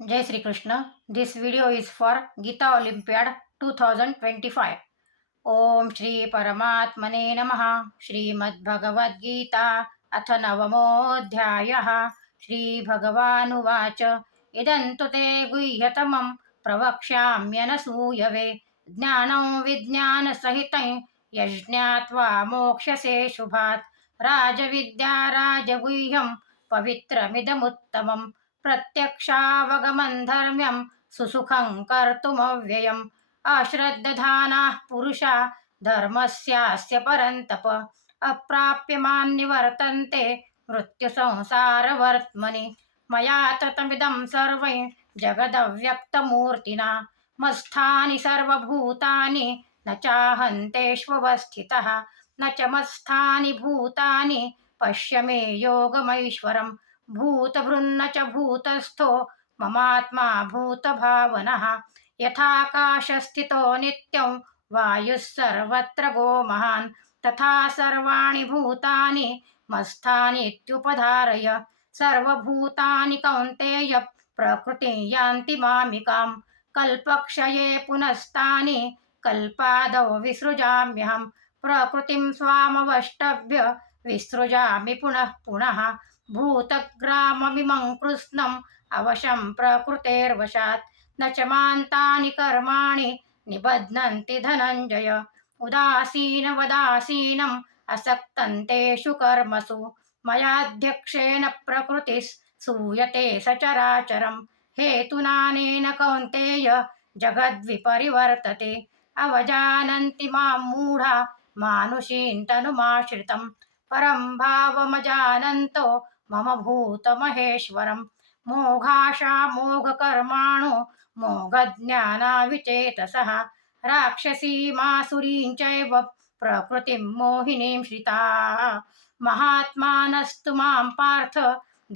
Jai Sri Krishna. This video is for Gita Olympiad 2025. Om Shri Paramatmane Namaha. Shrimad-Bhagavad-Gita अथ नवमोऽध्यायः. श्रीभगवानुवाच इदं तु ते गुह्यतमं प्रवक्ष्याम्यनसूयवे ज्ञानं विज्ञानसहितं यज्ञात्वा मोक्ष्यसे शुभात् राजविद्या राजगुह्यं पवित्रमिदमुत्तमम् प्रत्यक्षावगमं धर्म्यं सुसुखं कर्तुमव्ययम् अश्रद्धधानाः पुरुषा धर्मस्यास्य परन्तप अप्राप्यमान् निवर्तन्ते मृत्युसंसारवर्त्मनि मया ततमिदं सर्वं जगदव्यक्तमूर्तिना मत्स्थानि सर्वभूतानि न चाहन्तेष्वस्थितः न च मत्स्थानि भूतानि पश्य मे योगमैश्वरम् भूतभृन्न च भूतस्थो ममात्मा भूतभावनः यथाकाशस्थितो नित्यं वायुः सर्वत्र गो महान् तथा सर्वाणि भूतानि मत्स्थानीत्युपधारय सर्वभूतानि कौन्तेय प्रकृतिं यान्ति मामिकां कल्पक्षये पुनस्तानि कल्पादौ विसृजाम्यहं प्रकृतिं स्वामवष्टभ्य विसृजामि पुनः पुनः भूतग्राममिमं कृत्स्नम् अवशं प्रकृतेर्वशात् न च मान्तानि कर्माणि निबध्नन्ति धनञ्जय उदासीनवदासीनम् असक्तन्तेषु कर्मसु मयाध्यक्षेण प्रकृतिः सूयते सचराचरम् हेतुनानेन कौन्तेय जगद्विपरिवर्तते अवजानन्ति मां मूढा मानुषीं तनुमाश्रितं परं भावमजानन्तो मम भूतमहेश्वरं मोघाशा मोघकर्माणो मोघज्ञानाविचेतसः राक्षसीमासुरीं चैव प्रकृतिं मोहिनीं श्रिताः महात्मानस्तु मां पार्थ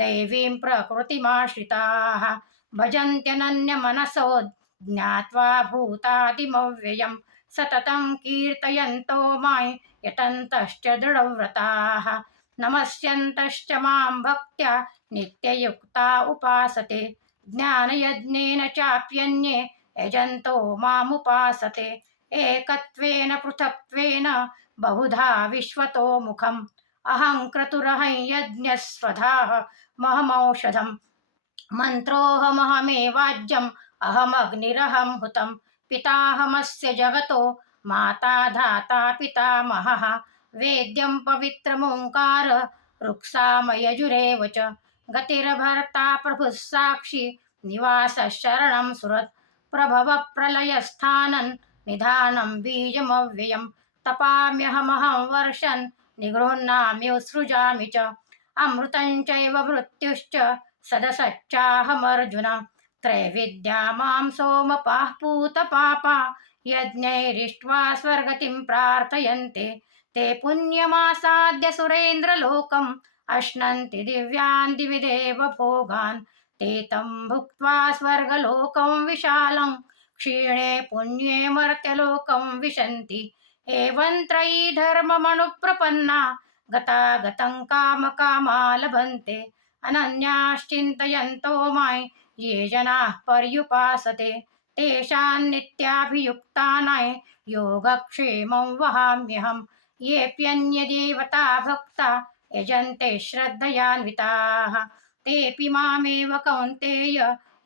दैवीं प्रकृतिमाश्रिताः भजन्त्यनन्यमनसो ज्ञात्वा भूतादिमव्ययं सततं कीर्तयन्तो मां यतन्तश्च दृढव्रताः नमस्यन्तश्च मां भक्त्या नित्ययुक्ता उपासते ज्ञानयज्ञेन चाप्यन्ये यजन्तो मामुपासते एकत्वेन पृथक्त्वेन बहुधा विश्वतो मुखम् अहं क्रतुरहं यज्ञस्वधाः महमौषधम् मन्त्रोऽहमहमेवाज्यम् अहमग्निरहं हुतं पिताहमस्य जगतो माता धाता पितामहः वेद्यं पवित्रमोङ्कार रुक्सामयजुरेव च गतिर्भर्ता प्रभुः साक्षी निवासः शरणं सुहृत् प्रभवप्रलयस्थानं निधानं बीजमव्ययं तपाम्यहमहं वर्षन् निगृह्णाम्युत्सृजामि च अमृतं चैव मृत्युश्च सदसच्चाहमर्जुन त्रैविद्या मां सोमपाः पूतपापा यज्ञैरिष्ट्वा स्वर्गतिं प्रार्थयन्ते ते पुण्यमासाद्य सुरेन्द्रलोकम् अश्नन्ति दिव्यान् दिवि देव भोगान् ते तं भुक्त्वा स्वर्गलोकं विशालं क्षीणे पुण्ये मर्त्यलोकं विशन्ति एवं त्रयी धर्ममनुप्रपन्ना गतागतं कामकामा लभन्ते अनन्याश्चिन्तयन्तो मां ये जनाः पर्युपासते तेषां नित्याभियुक्तानां योगक्षेमं वहाम्यहम् येऽप्यन्यदेवता भक्ता यजन्ते श्रद्धयान्विताः तेऽपि मामेव कौन्तेय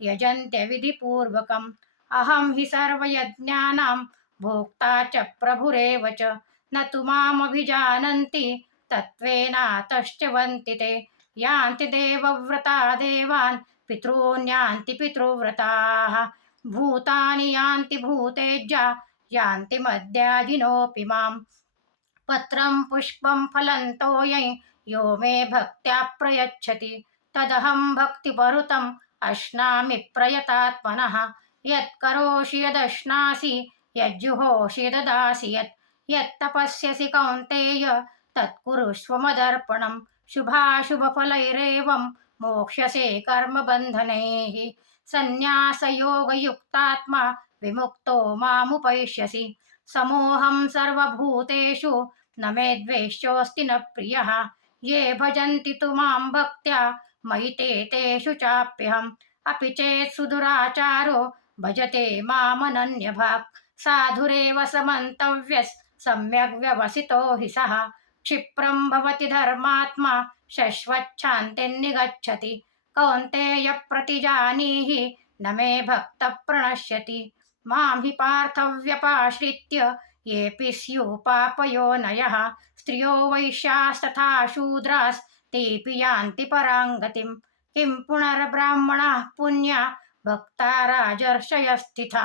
यजन्त्य विधिपूर्वकम् अहं हि सर्वयज्ञानां भोक्ता च प्रभुरेव च न तु मामभिजानन्ति तत्त्वेनातश्च वन्ति ते यान्ति देवव्रता देवान् पितॄन् यान्ति पितृव्रताः भूतानि यान्ति भूतेज्या यान्ति मद्याजिनोऽपि माम् पत्रं पुष्पं फलं तोयं यो मे भक्त्या प्रयच्छति तदहं भक्तिपरुतम् अश्नामि प्रयतात्मनः यत्करोषि यदश्नासि यज्जुहोषि ददासि यत्तपस्यसि कौन्तेय तत्कुरुष्व मदर्पणम् शुभाशुभफलैरेवं मोक्ष्यसे कर्मबन्धनैः सन्न्यासयोगयुक्तात्मा विमुक्तो मामुपैष्यसि समोऽहं सर्वभूतेषु न मे द्वेष्योऽस्ति न प्रियः ये भजन्ति तु मां भक्त्या मयि ते तेषु चाप्यहम् अपि चेत् सुदुराचारो भजते मामनन्यभाक् साधुरेव समन्तव्यस् सम्यग् व्यवसितो हि सः क्षिप्रं भवति धर्मात्मा शश्वच्छान्तिर्निगच्छति कौन्तेय प्रतिजानीहि न मे भक्तः प्रणश्यति मां हि पार्थव्यपाश्रित्य येऽपि स्युः पापयोनयः स्त्रियो वैश्यास्तथा शूद्रास्तेऽपि यान्ति परां गतिम् किं पुनर्ब्राह्मणाः पुण्या भक्ता राजर्षयस्थिता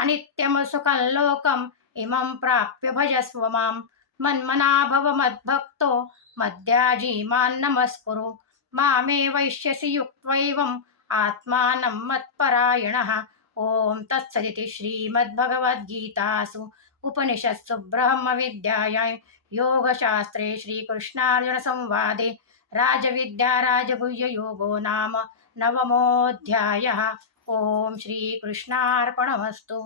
अनित्यमसुखं लोकम् इमं प्राप्य भजस्व मां मन्मना भव मद्भक्तो मद्याजी मां नमस्कुरु मामे वैश्यसि युक्त्वैवम् आत्मानं मत्परायणः ॐ तत्सदिति श्रीमद्भगवद्गीतासु उपनिषत्सु ब्रह्मविद्यायां योगशास्त्रे श्रीकृष्णार्जुनसंवादे राजविद्या राजगुह्ययोगो नाम नवमोऽध्यायः। ॐ श्रीकृष्णार्पणमस्तु।